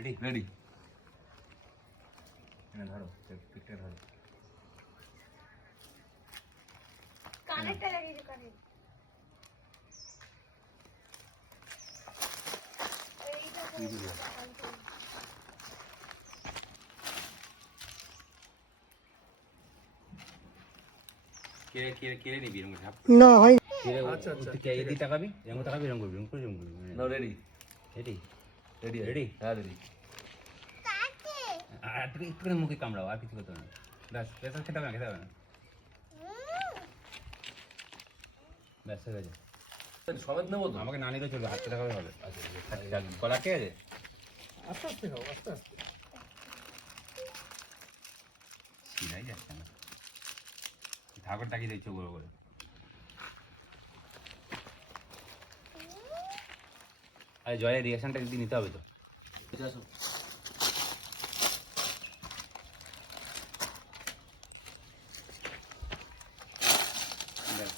Ready ready ধরো পিকটা ধরো কানেরটা লাগিয়ে দিও কানের এইটা কেড়ে নিবি এরকম ঝাপ না হয় আচ্ছা আচ্ছা কে এদিকে তাকাবি এরকম তাকাবি এরকম করবি নাও রেডি রেডি রেডি Ready? হ্যাঁ রেডি আর একটুখানি মুখে কামড়াও আর কিছু করতে হবে না ব্যাস ব্যাস আর খেতে হবে না ব্যাস হয়ে গেছে সমেত নেবো তো আমাকে না নিলেও চলবে হাতটা দেখাবে হবে আচ্ছা কলা কে আছে আস্তে আস্তে খাও আস্তে আস্তে সিলাই যাচ্ছে না ঠাকুর টাকিয়ে দিচ্ছ বড় করে আরে জয়ের রিয়াকশনটা যদি নিতে হবে তো ঠিক আছে ব্যাস,